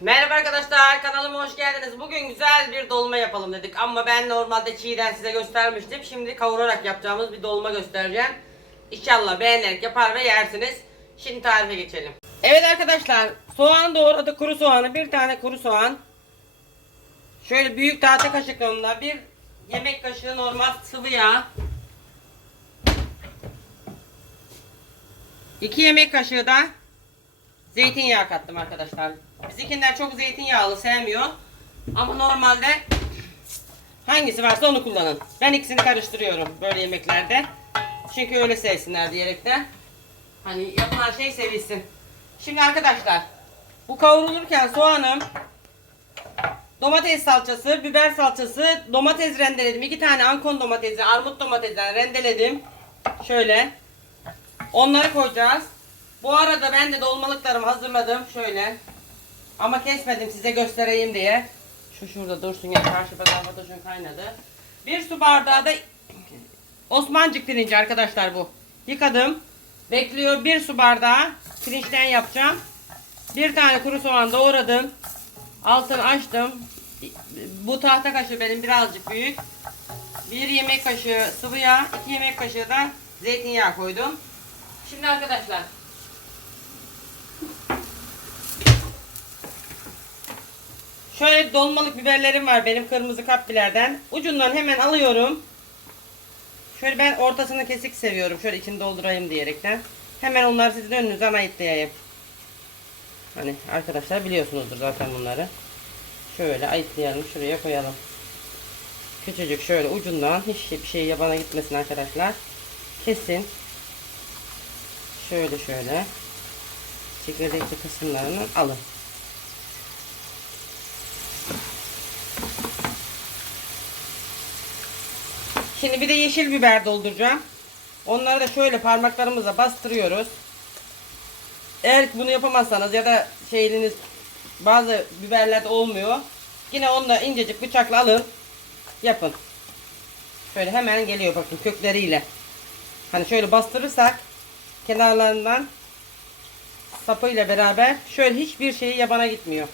Merhaba arkadaşlar kanalıma hoş geldiniz. Bugün güzel bir dolma yapalım dedik ama ben normalde çiğden size göstermiştim. Şimdi kavurarak yapacağımız bir dolma göstereceğim. İnşallah beğenerek yapar ve yersiniz. Şimdi tarife geçelim. Evet arkadaşlar soğan doğradık kuru soğanı bir tane kuru soğan. Şöyle büyük tahta kaşıklarında bir yemek kaşığı normal sıvı yağ. 2 yemek kaşığı da zeytinyağı kattım arkadaşlar. Bizimkiler çok zeytinyağlı sevmiyor. Ama normalde hangisi varsa onu kullanın. Ben ikisini karıştırıyorum böyle yemeklerde. Çünkü öyle sevsinler diyerekten. Hani yapılan şey sevilsin. Şimdi arkadaşlar bu kavrulurken soğanım domates salçası, biber salçası, domates rendeledim. iki tane ankon domatesi, armut domatesden rendeledim. Şöyle. Onları koyacağız. Bu arada ben de dolmalıklarımı hazırladım. Şöyle. Ama kesmedim size göstereyim diye. Şu şurada dursun ya karşı tarafa dursun kaynadı. Bir su bardağı da Osmancık pirinci arkadaşlar bu. Yıkadım. Bekliyor bir su bardağı pirinçten yapacağım. Bir tane kuru soğan doğradım. Altını açtım. Bu tahta kaşığı benim birazcık büyük. Bir yemek kaşığı sıvı yağ, iki yemek kaşığı da zeytinyağı koydum. Şimdi arkadaşlar Şöyle dolmalık biberlerim var benim kırmızı kapbilerden. Ucundan hemen alıyorum. Şöyle ben ortasını kesik seviyorum. Şöyle içini doldurayım diyerekten. Hemen onları sizin önünüze ayıtlayayım. Hani arkadaşlar biliyorsunuzdur zaten bunları. Şöyle ayıtlayalım. Şuraya koyalım. Küçücük şöyle ucundan hiç bir şey yabana gitmesin arkadaşlar. Kesin. Şöyle şöyle. Çekirdekli kısımlarını alın. Şimdi bir de yeşil biber dolduracağım. Onları da şöyle parmaklarımıza bastırıyoruz. Eğer bunu yapamazsanız ya da şeyiniz bazı biberlerde olmuyor. Yine onu da incecik bıçakla alın. Yapın. Şöyle hemen geliyor bakın kökleriyle. Hani şöyle bastırırsak kenarlarından sapıyla beraber şöyle hiçbir şeyi yabana gitmiyor.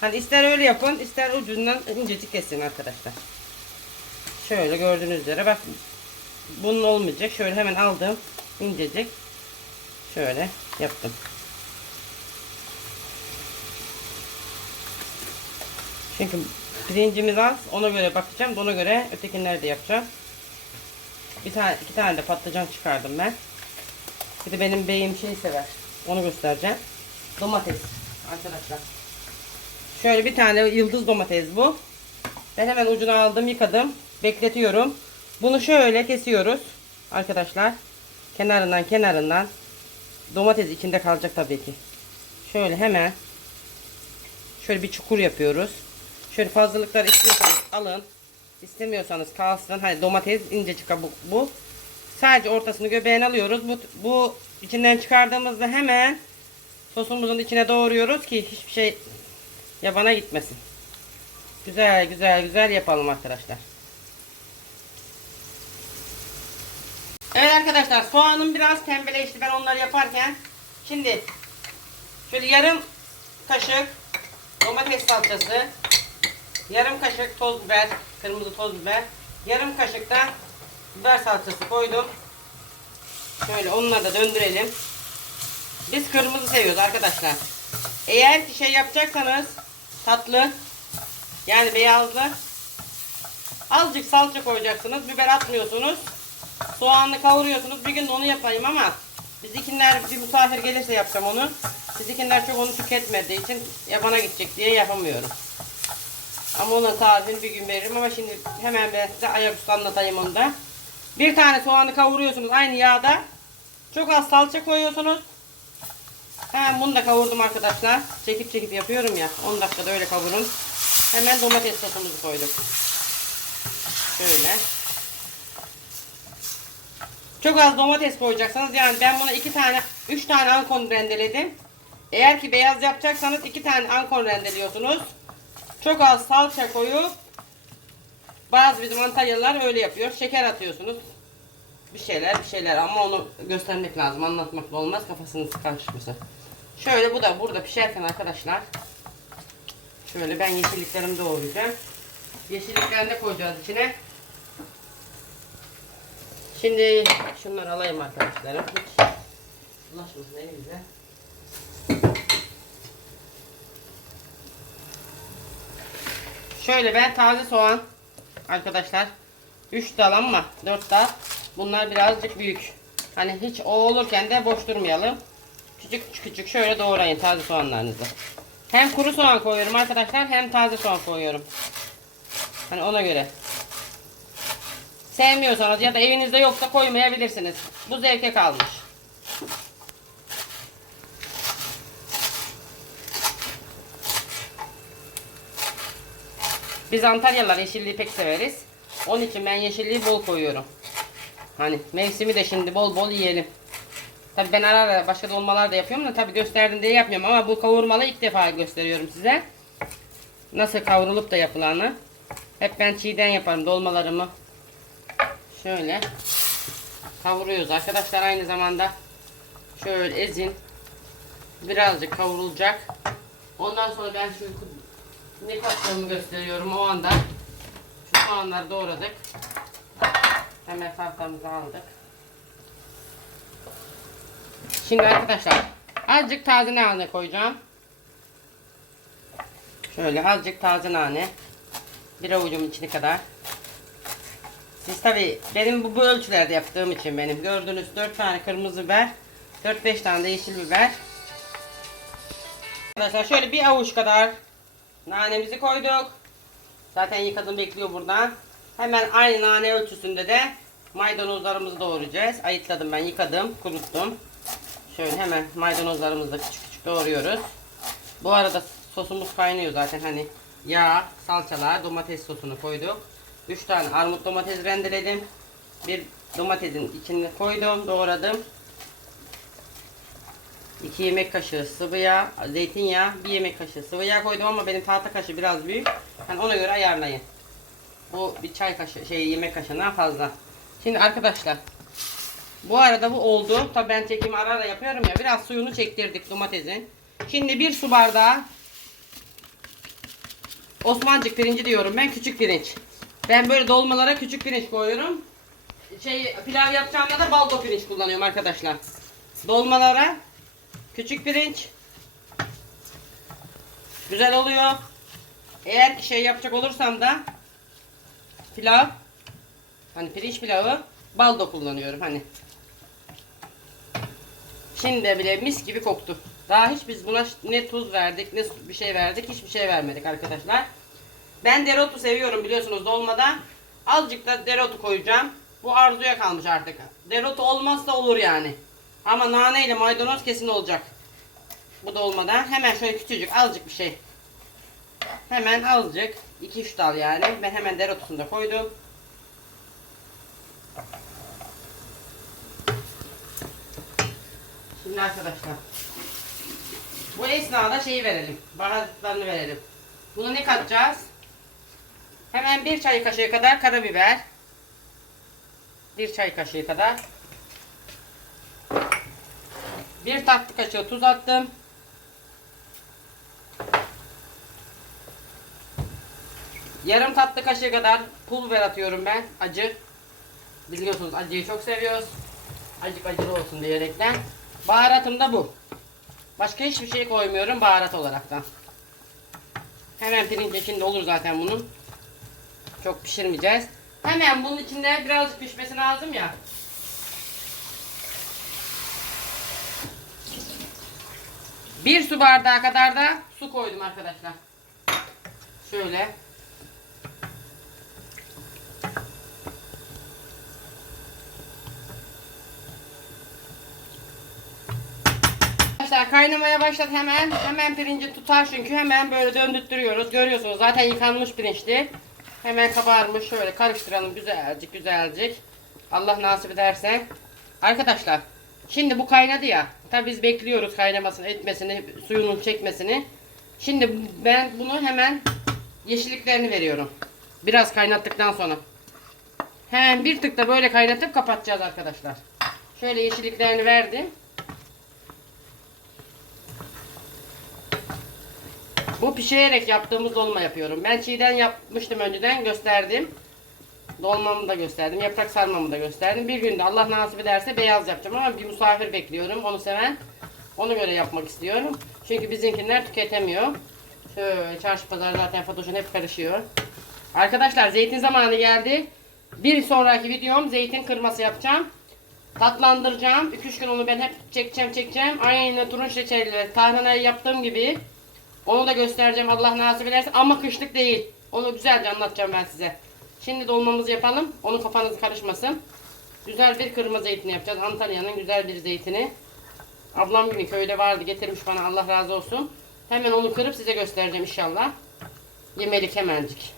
Hani ister öyle yapın ister ucundan incecik kesin arkadaşlar. Şöyle gördüğünüz üzere bak bunun olmayacak. Şöyle hemen aldım incecik. Şöyle yaptım. Çünkü pirincimiz az. Ona göre bakacağım. Ona göre ötekileri de yapacağım. Bir tane, iki tane de patlıcan çıkardım ben. Bir de benim beyim şey sever. Onu göstereceğim. Domates arkadaşlar. Şöyle bir tane yıldız domates bu. Ben hemen ucunu aldım, yıkadım. Bekletiyorum. Bunu şöyle kesiyoruz arkadaşlar. Kenarından kenarından. Domates içinde kalacak tabii ki. Şöyle hemen şöyle bir çukur yapıyoruz. Şöyle fazlalıklar istiyorsanız alın. İstemiyorsanız kalsın. Hani domates incecik kabuk bu. Sadece ortasını göbeğini alıyoruz. Bu, bu içinden çıkardığımızda hemen sosumuzun içine doğruyoruz ki hiçbir şey yabana gitmesin. Güzel güzel güzel yapalım arkadaşlar. Evet arkadaşlar soğanım biraz pembeleşti ben onları yaparken. Şimdi şöyle yarım kaşık domates salçası, yarım kaşık toz biber, kırmızı toz biber, yarım kaşık da biber salçası koydum. Şöyle onları da döndürelim. Biz kırmızı seviyoruz arkadaşlar. Eğer ki şey yapacaksanız tatlı yani beyazlı azıcık salça koyacaksınız. Biber atmıyorsunuz. Soğanlı kavuruyorsunuz. Bir gün de onu yapayım ama bizikinler bir misafir gelirse yapacağım onu. Bizikinler çok onu tüketmediği için yabana gidecek diye yapamıyorum. Ama onun tarifini bir gün veririm ama şimdi hemen ben size ayaküstü anlatayım onu da. Bir tane soğanı kavuruyorsunuz aynı yağda. Çok az salça koyuyorsunuz. Hemen bunu da kavurdum arkadaşlar. Çekip çekip yapıyorum ya. 10 dakikada öyle kavurun. Hemen domates sosumuzu koyduk. Şöyle. Çok az domates koyacaksınız. Yani ben buna iki tane, üç tane ankon rendeledim. Eğer ki beyaz yapacaksanız iki tane ankon rendeliyorsunuz. Çok az salça koyup bazı bizim Antalyalılar öyle yapıyor. Şeker atıyorsunuz. Bir şeyler bir şeyler ama onu göstermek lazım. Anlatmakla olmaz. Kafasınız karışmasın. Şöyle bu da burada pişerken arkadaşlar Şöyle ben yeşilliklerimi doğrayacağım. Yeşilliklerini de koyacağız içine. Şimdi şunları alayım arkadaşlarım. Hiç bulaşmasın elimize. Şöyle ben taze soğan arkadaşlar 3 dal ama 4 dal. Bunlar birazcık büyük. Hani hiç o olurken de boş durmayalım. Küçük küçük şöyle doğrayın taze soğanlarınızı. Hem kuru soğan koyuyorum arkadaşlar hem taze soğan koyuyorum. Hani ona göre. Sevmiyorsanız ya da evinizde yoksa koymayabilirsiniz. Bu zevke kalmış. Biz Antalyalılar yeşilliği pek severiz. Onun için ben yeşilliği bol koyuyorum. Hani mevsimi de şimdi bol bol yiyelim. Tabi ben ara ara başka dolmalar da yapıyorum da tabi gösterdim diye yapmıyorum ama bu kavurmalı ilk defa gösteriyorum size. Nasıl kavrulup da yapılanı. Hep ben çiğden yaparım dolmalarımı. Şöyle kavuruyoruz arkadaşlar aynı zamanda. Şöyle ezin. Birazcık kavrulacak. Ondan sonra ben şu ne kattığımı gösteriyorum o anda. Şu soğanları doğradık. Hemen tahtamızı aldık. Şimdi arkadaşlar azıcık taze nane koyacağım. Şöyle azıcık taze nane. Bir avucum içine kadar. Siz tabi benim bu, bu ölçülerde yaptığım için benim gördüğünüz 4 tane kırmızı biber 4-5 tane de yeşil biber. Arkadaşlar şöyle bir avuç kadar nanemizi koyduk. Zaten yıkadım bekliyor buradan. Hemen aynı nane ölçüsünde de maydanozlarımızı doğrayacağız. Ayıtladım ben yıkadım kuruttum. Şöyle hemen maydanozlarımızı da küçük küçük doğruyoruz. Bu arada sosumuz kaynıyor zaten hani yağ, salçalar, domates sosunu koyduk. 3 tane armut domates rendeledim. Bir domatesin içine koydum, doğradım. 2 yemek kaşığı sıvı yağ, zeytinyağı, 1 yemek kaşığı sıvı yağ koydum ama benim tahta kaşığı biraz büyük. Yani ona göre ayarlayın. Bu bir çay kaşığı, şey yemek kaşığından fazla. Şimdi arkadaşlar bu arada bu oldu. Tabii ben çekimi ara ara yapıyorum ya. Biraz suyunu çektirdik domatesin. Şimdi bir su bardağı Osmancık pirinci diyorum ben küçük pirinç. Ben böyle dolmalara küçük pirinç koyuyorum. Şey pilav yapacağımda da baldo pirinç kullanıyorum arkadaşlar. Dolmalara küçük pirinç güzel oluyor. Eğer ki şey yapacak olursam da pilav hani pirinç pilavı baldo kullanıyorum hani. Şimdi bile mis gibi koktu. Daha hiç biz buna ne tuz verdik ne bir şey verdik hiçbir şey vermedik arkadaşlar. Ben dereotu seviyorum biliyorsunuz dolmada. Azıcık da dereotu koyacağım. Bu arzuya kalmış artık. Dereotu olmazsa olur yani. Ama nane ile maydanoz kesin olacak. Bu dolmada. Hemen şöyle küçücük azıcık bir şey. Hemen azıcık. 2-3 dal yani. Ben hemen dereotunu da koydum. Şimdi arkadaşlar. Bu esnada şeyi verelim. Baharatlarını verelim. Bunu ne katacağız? Hemen bir çay kaşığı kadar karabiber. Bir çay kaşığı kadar. Bir tatlı kaşığı tuz attım. Yarım tatlı kaşığı kadar pul biber atıyorum ben. Acı. Biliyorsunuz acıyı çok seviyoruz. Acık acılı olsun diyerekten. Baharatım da bu. Başka hiçbir şey koymuyorum baharat olaraktan. Hemen pirinç içinde olur zaten bunun. Çok pişirmeyeceğiz. Hemen bunun içinde birazcık pişmesi lazım ya. Bir su bardağı kadar da su koydum arkadaşlar. Şöyle. Arkadaşlar kaynamaya başladı hemen. Hemen pirinci tutar çünkü hemen böyle döndürtüyoruz. Görüyorsunuz zaten yıkanmış pirinçti. Hemen kabarmış. Şöyle karıştıralım güzelcik güzelcik. Allah nasip ederse. Arkadaşlar şimdi bu kaynadı ya. Tabi biz bekliyoruz kaynamasını etmesini suyunun çekmesini. Şimdi ben bunu hemen yeşilliklerini veriyorum. Biraz kaynattıktan sonra. Hemen bir tık da böyle kaynatıp kapatacağız arkadaşlar. Şöyle yeşilliklerini verdim. Bu pişirerek yaptığımız dolma yapıyorum. Ben çiğden yapmıştım önceden gösterdim. Dolmamı da gösterdim. Yaprak sarmamı da gösterdim. Bir günde Allah nasip ederse beyaz yapacağım ama bir misafir bekliyorum. Onu seven. Ona göre yapmak istiyorum. Çünkü bizimkiler tüketemiyor. Şöyle çarşı pazar zaten Fatoş'un hep karışıyor. Arkadaşlar zeytin zamanı geldi. Bir sonraki videom zeytin kırması yapacağım. Tatlandıracağım. 2-3 gün onu ben hep çekeceğim çekeceğim. Aynı turunç reçeli ve tarhanayı yaptığım gibi. Onu da göstereceğim Allah nasip ederse ama kışlık değil. Onu güzelce anlatacağım ben size. Şimdi dolmamızı yapalım. Onun kafanız karışmasın. Güzel bir kırmızı zeytini yapacağız. Antalya'nın güzel bir zeytini. Ablam gibi köyde vardı getirmiş bana Allah razı olsun. Hemen onu kırıp size göstereceğim inşallah. Yemelik hemencik.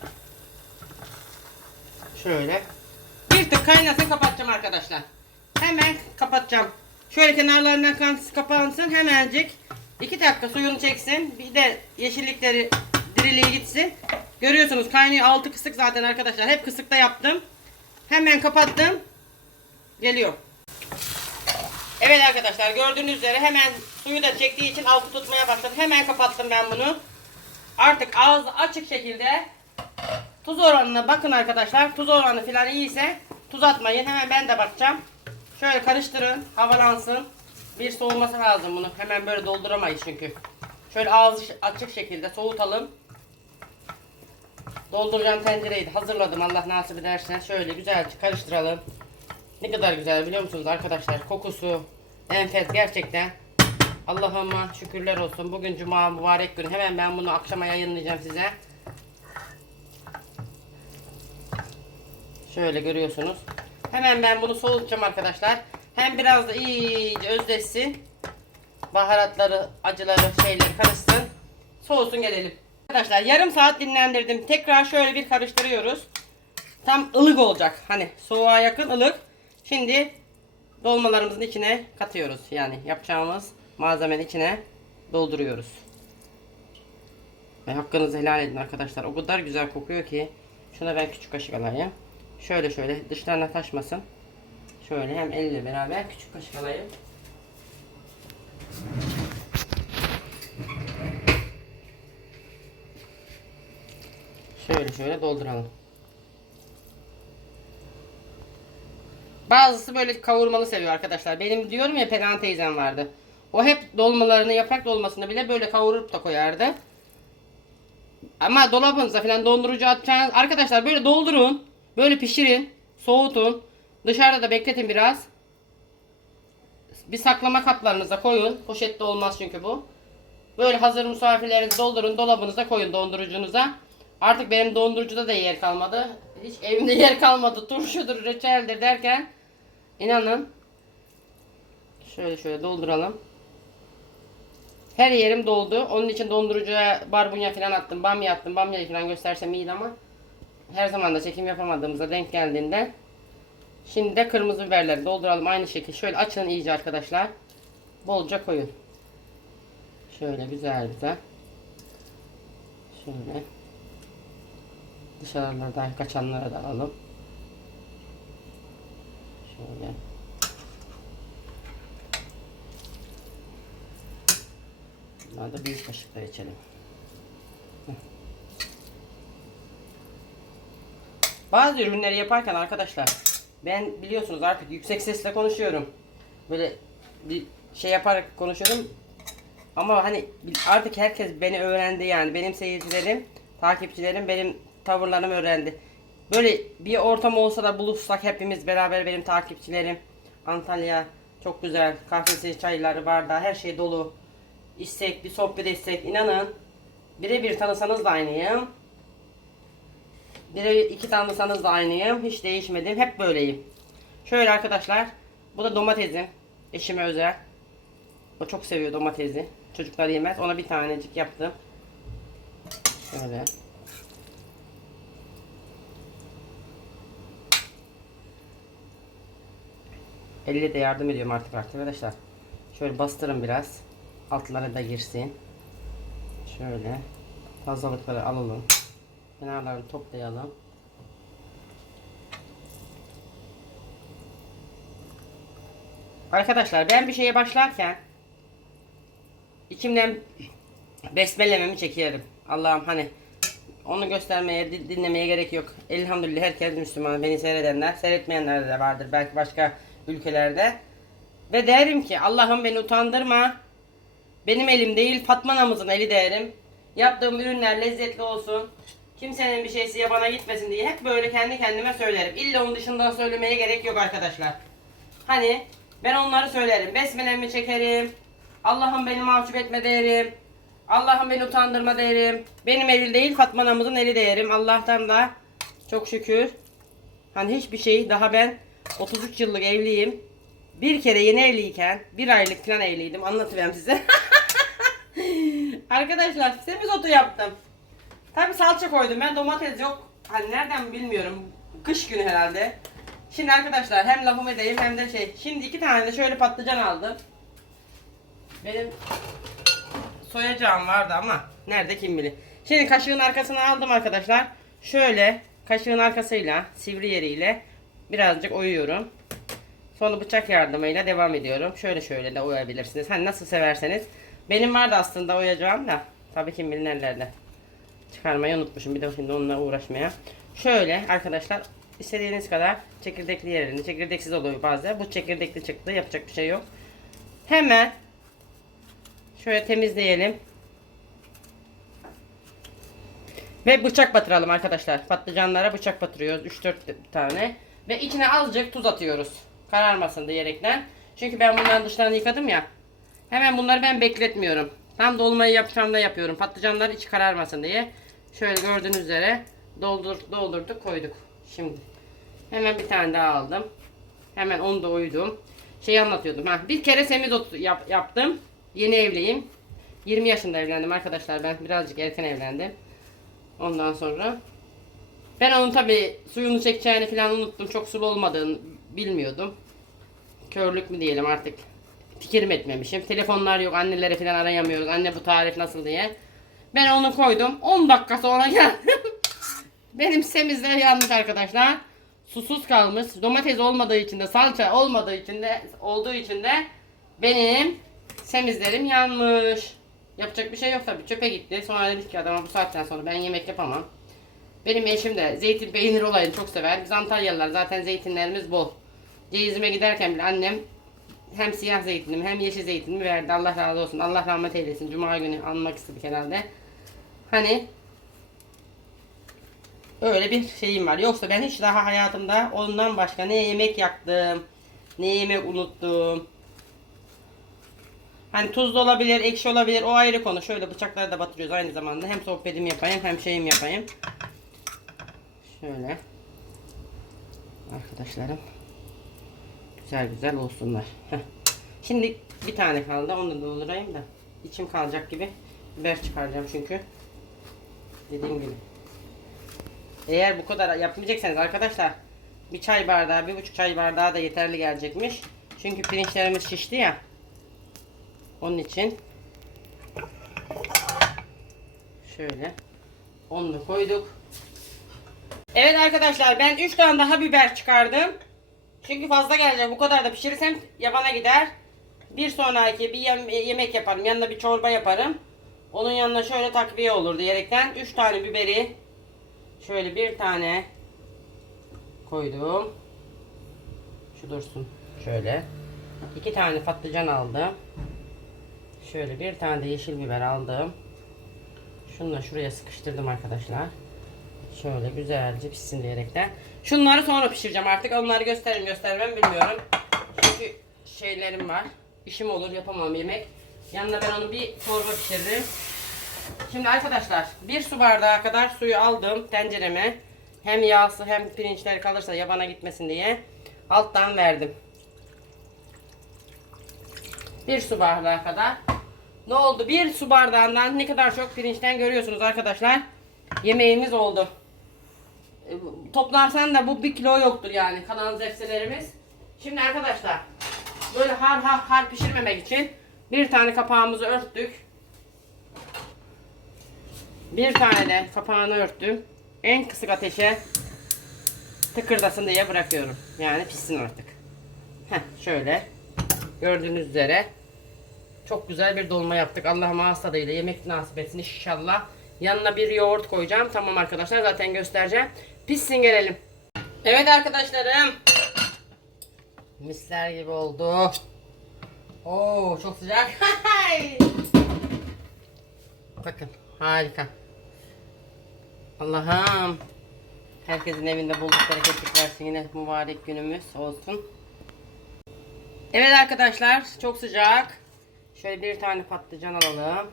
Şöyle. Bir tık kaynasın kapatacağım arkadaşlar. Hemen kapatacağım. Şöyle kenarlarından kan- kapansın hemencik. 2 dakika suyunu çeksin. Bir de yeşillikleri diriliği gitsin. Görüyorsunuz kaynıyor altı kısık zaten arkadaşlar. Hep kısıkta yaptım. Hemen kapattım. Geliyor. Evet arkadaşlar gördüğünüz üzere hemen suyu da çektiği için altı tutmaya başladı. Hemen kapattım ben bunu. Artık ağzı açık şekilde tuz oranına bakın arkadaşlar. Tuz oranı falan iyiyse tuz atmayın. Hemen ben de bakacağım. Şöyle karıştırın. Havalansın. Bir soğuması lazım bunu. Hemen böyle dolduramayız çünkü. Şöyle ağzı açık şekilde soğutalım. Dolduracağım tencereyi de hazırladım Allah nasip ederse. Şöyle güzelce karıştıralım. Ne kadar güzel biliyor musunuz arkadaşlar? Kokusu enfes gerçekten. Allah'ıma şükürler olsun. Bugün cuma mübarek gün. Hemen ben bunu akşama yayınlayacağım size. Şöyle görüyorsunuz. Hemen ben bunu soğutacağım arkadaşlar. Hem biraz da iyice özleşsin. Baharatları, acıları, şeyleri karışsın. Soğusun gelelim. Arkadaşlar yarım saat dinlendirdim. Tekrar şöyle bir karıştırıyoruz. Tam ılık olacak. Hani soğuğa yakın ılık. Şimdi dolmalarımızın içine katıyoruz. Yani yapacağımız malzemenin içine dolduruyoruz. Ve hakkınızı helal edin arkadaşlar. O kadar güzel kokuyor ki. Şuna ben küçük kaşık alayım. Şöyle şöyle dışlarına taşmasın. Şöyle hem elle beraber küçük kaşık. Şöyle şöyle dolduralım. Bazısı böyle kavurmalı seviyor arkadaşlar. Benim diyorum ya Perihan teyzem vardı. O hep dolmalarını yaprak dolmasını bile böyle kavurup da koyardı. Ama dolabınıza falan dondurucu atacağınız arkadaşlar böyle doldurun. Böyle pişirin. Soğutun. Dışarıda da bekletin biraz. Bir saklama kaplarınıza koyun. Poşette olmaz çünkü bu. Böyle hazır misafirlerinizi doldurun. Dolabınıza koyun dondurucunuza. Artık benim dondurucuda da yer kalmadı. Hiç evimde yer kalmadı. Turşudur, reçeldir derken. inanın. Şöyle şöyle dolduralım. Her yerim doldu. Onun için dondurucuya barbunya falan attım. Bamya attım. Bamyayı falan göstersem iyiydi ama her zaman da çekim yapamadığımızda denk geldiğinde şimdi de kırmızı biberleri dolduralım aynı şekilde. Şöyle açın iyice arkadaşlar. Bolca koyun. Şöyle güzel güzel. Şöyle. Dışarılardan kaçanları da alalım. Şöyle. Bunları da büyük kaşıkla içelim. Bazı ürünleri yaparken arkadaşlar ben biliyorsunuz artık yüksek sesle konuşuyorum. Böyle bir şey yaparak konuşuyorum. Ama hani artık herkes beni öğrendi yani. Benim seyircilerim, takipçilerim benim tavırlarımı öğrendi. Böyle bir ortam olsa da buluşsak hepimiz beraber benim takipçilerim. Antalya çok güzel. Kahvesi, çayları, bardağı her şey dolu. İstek, bir sohbet etsek inanın. Birebir tanısanız da aynıyım. Bire iki tanısanız da aynıyım. Hiç değişmedim. Hep böyleyim. Şöyle arkadaşlar. Bu da domatesim. Eşime özel. O çok seviyor domatesi. Çocuklar yemez. Ona bir tanecik yaptım. Şöyle. Elle de yardım ediyorum artık arkadaşlar. Şöyle bastırın biraz. Altlara da girsin. Şöyle. Fazlalıkları alalım. Kenarlarını toplayalım. Arkadaşlar ben bir şeye başlarken içimden besmelememi çekerim. Allah'ım hani onu göstermeye, di- dinlemeye gerek yok. Elhamdülillah herkes Müslüman. Beni seyredenler, seyretmeyenler de vardır belki başka ülkelerde. Ve derim ki Allah'ım beni utandırma. Benim elim değil Fatma namızın eli derim. Yaptığım ürünler lezzetli olsun. Kimsenin bir şeysi yabana gitmesin diye hep böyle kendi kendime söylerim. İlla onun dışından söylemeye gerek yok arkadaşlar. Hani ben onları söylerim. Besmelemi çekerim. Allah'ım beni mahcup etme derim. Allah'ım beni utandırma derim. Benim eli değil Fatma namızın eli derim. Allah'tan da çok şükür. Hani hiçbir şey daha ben 33 yıllık evliyim. Bir kere yeni evliyken bir aylık falan evliydim. Anlatıvereyim size. Arkadaşlar semizotu yaptım. Tabi salça koydum ben domates yok. Hani nereden bilmiyorum. Kış günü herhalde. Şimdi arkadaşlar hem lafımı edeyim hem de şey. Şimdi iki tane de şöyle patlıcan aldım. Benim soyacağım vardı ama nerede kim bilir. Şimdi kaşığın arkasına aldım arkadaşlar. Şöyle kaşığın arkasıyla sivri yeriyle birazcık oyuyorum. Sonra bıçak yardımıyla devam ediyorum. Şöyle şöyle de oyabilirsiniz. Hani nasıl severseniz. Benim vardı aslında oyacağım da. Tabii kim bilir nerelerde. Çıkarmayı unutmuşum. Bir de şimdi onunla uğraşmaya. Şöyle arkadaşlar istediğiniz kadar çekirdekli yerini. Çekirdeksiz oluyor bazen. Bu çekirdekli çıktı. Yapacak bir şey yok. Hemen şöyle temizleyelim. Ve bıçak batıralım arkadaşlar. Patlıcanlara bıçak batırıyoruz. 3-4 tane. Ve içine azıcık tuz atıyoruz. Kararmasın diyerekten. Çünkü ben bunların dışlarını yıkadım ya. Hemen bunları ben bekletmiyorum. Tam dolmayı yapacağım da yapıyorum. Patlıcanlar içi kararmasın diye. Şöyle gördüğünüz üzere doldur, doldurduk koyduk. Şimdi hemen bir tane daha aldım. Hemen onu da uydum. Şeyi anlatıyordum. Ha, bir kere semizotu yap, yaptım. Yeni evliyim. 20 yaşında evlendim arkadaşlar ben. Birazcık erken evlendim. Ondan sonra ben onun tabi suyunu çekeceğini falan unuttum. Çok sulu olmadığını bilmiyordum. Körlük mü diyelim artık. Fikrim etmemişim. Telefonlar yok. Annelere falan arayamıyoruz. Anne bu tarif nasıl diye. Ben onu koydum. 10 dakika sonra geldim. Benim semizler yanmış arkadaşlar. Susuz kalmış. Domates olmadığı için de salça olmadığı için de olduğu için de benim semizlerim yanmış. Yapacak bir şey yok tabii. Çöpe gitti. Sonra dedik ki adama bu saatten sonra ben yemek yapamam. Benim eşim de zeytin peynir olayını çok sever. Biz Antalyalılar zaten zeytinlerimiz bol. Ceyizime giderken bile annem hem siyah zeytinimi hem yeşil zeytinimi verdi. Allah razı olsun. Allah rahmet eylesin. Cuma günü anmak istedik herhalde. Hani öyle bir şeyim var. Yoksa ben hiç daha hayatımda ondan başka ne yemek yaktım, ne yemek unuttum. Hani tuzlu olabilir, ekşi olabilir. O ayrı konu. Şöyle bıçakları da batırıyoruz aynı zamanda. Hem sohbetimi yapayım hem şeyim yapayım. Şöyle. Arkadaşlarım. Güzel güzel olsunlar. Şimdi bir tane kaldı. Onu da doldurayım da. İçim kalacak gibi. Biber çıkaracağım çünkü. Dediğim gibi. Eğer bu kadar yapmayacaksanız arkadaşlar bir çay bardağı, bir buçuk çay bardağı da yeterli gelecekmiş. Çünkü pirinçlerimiz şişti ya. Onun için şöyle onu koyduk. Evet arkadaşlar ben 3 tane daha biber çıkardım. Çünkü fazla gelecek. Bu kadar da pişirirsem yabana gider. Bir sonraki bir yem- yemek yaparım. Yanında bir çorba yaparım. Onun yanına şöyle takviye olur diyerekten 3 tane biberi şöyle bir tane koydum. Şu dursun. Şöyle. iki tane patlıcan aldım. Şöyle bir tane de yeşil biber aldım. Şunu da şuraya sıkıştırdım arkadaşlar. Şöyle güzelce pişsin diyerekten. Şunları sonra pişireceğim artık. Onları gösteririm göstermem bilmiyorum. Çünkü şeylerim var. İşim olur yapamam yemek. Yanına ben onu bir çorba pişiririm. Şimdi arkadaşlar bir su bardağı kadar suyu aldım tencereme. Hem yağsı hem pirinçler kalırsa yabana gitmesin diye alttan verdim. Bir su bardağı kadar. Ne oldu? Bir su bardağından ne kadar çok pirinçten görüyorsunuz arkadaşlar. Yemeğimiz oldu. E, Toplarsan da bu bir kilo yoktur yani kalan zepselerimiz. Şimdi arkadaşlar böyle har har har pişirmemek için bir tane kapağımızı örttük. Bir tane de kapağını örttüm. En kısık ateşe tıkırdasın diye bırakıyorum. Yani pişsin artık. Heh, şöyle gördüğünüz üzere Çok güzel bir dolma yaptık. Allah ağız tadıyla yemek nasip etsin inşallah. Yanına bir yoğurt koyacağım. Tamam arkadaşlar zaten göstereceğim. Pişsin gelelim. Evet arkadaşlarım. Misler gibi oldu. Oo çok sıcak. Bakın harika. Allah'ım. Herkesin evinde bolluk bereketlik versin yine mübarek günümüz olsun. Evet arkadaşlar çok sıcak. Şöyle bir tane patlıcan alalım.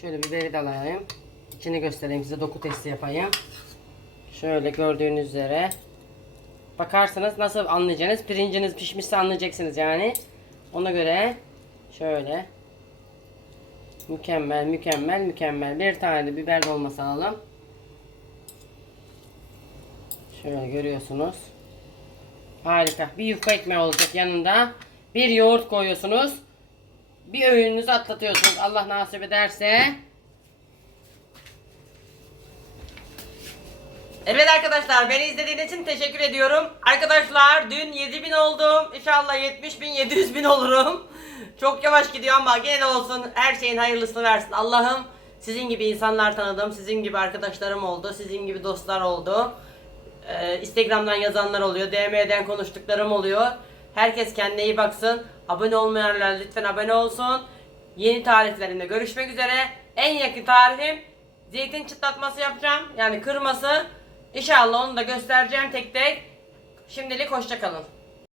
Şöyle biberi de alayım. İçini göstereyim size doku testi yapayım. Şöyle gördüğünüz üzere. Bakarsanız nasıl anlayacaksınız. Pirinciniz pişmişse anlayacaksınız yani. Ona göre şöyle. Mükemmel mükemmel mükemmel. Bir tane de biber dolması alalım. Şöyle görüyorsunuz. Harika. Bir yufka ekmeği olacak yanında. Bir yoğurt koyuyorsunuz. Bir öğününüzü atlatıyorsunuz. Allah nasip ederse. Evet arkadaşlar beni izlediğiniz için teşekkür ediyorum. Arkadaşlar dün 7000 oldum. İnşallah 70 bin 700 bin olurum. Çok yavaş gidiyor ama gene de olsun her şeyin hayırlısını versin. Allah'ım sizin gibi insanlar tanıdım. Sizin gibi arkadaşlarım oldu. Sizin gibi dostlar oldu. Ee, Instagram'dan yazanlar oluyor. DM'den konuştuklarım oluyor. Herkes kendine iyi baksın. Abone olmayanlar lütfen abone olsun. Yeni tariflerimde görüşmek üzere. En yakın tarifim zeytin çıtlatması yapacağım. Yani kırması. İnşallah onu da göstereceğim tek tek. Şimdilik hoşçakalın.